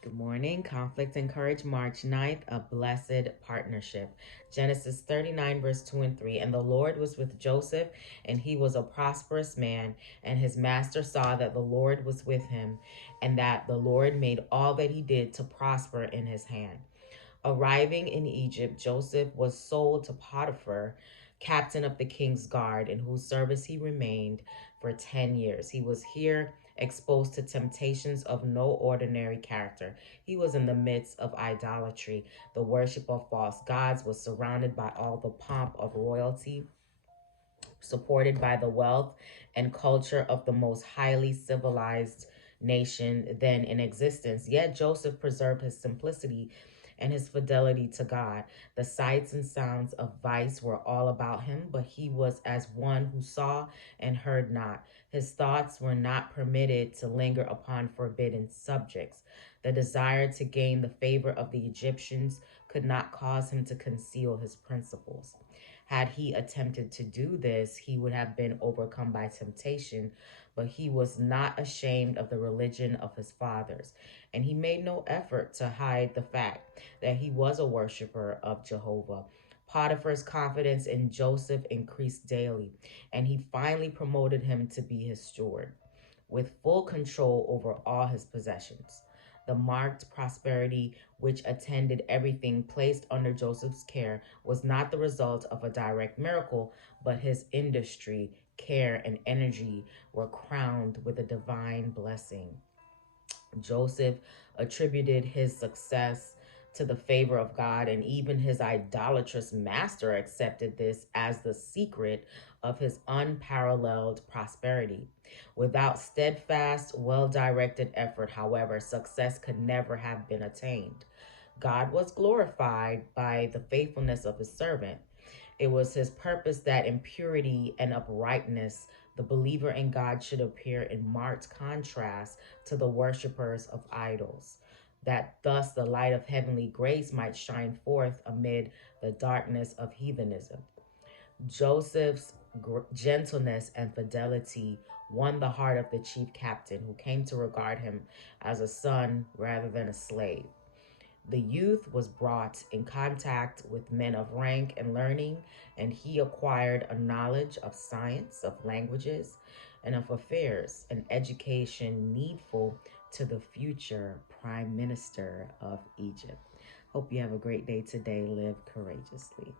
Good morning. Conflict and Courage, March 9th, a blessed partnership. Genesis 39, verse 2 and 3. And the Lord was with Joseph, and he was a prosperous man, and his master saw that the Lord was with him, and that the Lord made all that he did to prosper in his hand. Arriving in Egypt, Joseph was sold to Potiphar, captain of the king's guard, in whose service he remained for 10 years. He was here exposed to temptations of no ordinary character. He was in the midst of idolatry, the worship of false gods, was surrounded by all the pomp of royalty, supported by the wealth and culture of the most highly civilized nation then in existence. Yet Joseph preserved his simplicity and his fidelity to God. The sights and sounds of vice were all about him, but he was as one who saw and heard not. His thoughts were not permitted to linger upon forbidden subjects. The desire to gain the favor of the Egyptians could not cause him to conceal his principles. Had he attempted to do this, he would have been overcome by temptation, but he was not ashamed of the religion of his fathers, and he made no effort to hide the fact that he was a worshiper of Jehovah. Potiphar's confidence in Joseph increased daily, and he finally promoted him to be his steward, with full control over all his possessions. The marked prosperity which attended everything placed under Joseph's care was not the result of a direct miracle, but his industry, care, and energy were crowned with a divine blessing. Joseph attributed his success to the favor of God, and even his idolatrous master accepted this as the secret of his unparalleled prosperity. Without steadfast, well directed effort, however, success could never have been attained. God was glorified by the faithfulness of his servant. It was his purpose that in purity and uprightness, the believer in God should appear in marked contrast to the worshippers of idols, that thus the light of heavenly grace might shine forth amid the darkness of heathenism. Joseph's gentleness and fidelity won the heart of the chief captain, who came to regard him as a son rather than a slave. The youth was brought in contact with men of rank and learning, and he acquired a knowledge of science, of languages, and of affairs, an education needful to the future prime minister of Egypt. Hope you have a great day today. Live courageously.